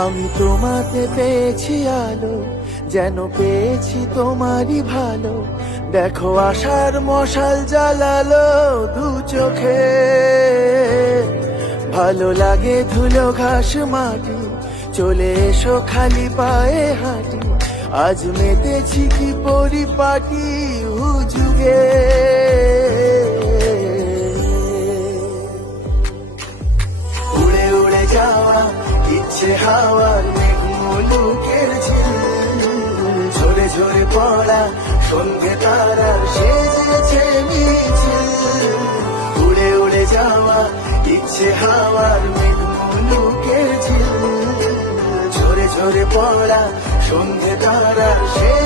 আমি তোমাতে পেয়েছি আলো, যেন পেয়েছি তোমারই ভালো। দেখো আশার মশাল জ্বালালো দু চোখে। ভালো লাগে ধুলো ঘাস মাটি, চলে এসো খালি পায়ে হাঁটি। আজ মেতেছি কি পরিপাটি হুজুগে। ইচ্ছে হাওয়ার মেঘমুলুকের ঝিল। ঝরে ঝরে পড়া সন্ধে তারার সেজেছে মিছিল। উড়ে উড়ে যাওয়া ইচ্ছে হাওয়ার মেঘ, মুলুকের ঝিল। ঝরে ঝরে পড়া সন্ধে তারার সেজেছে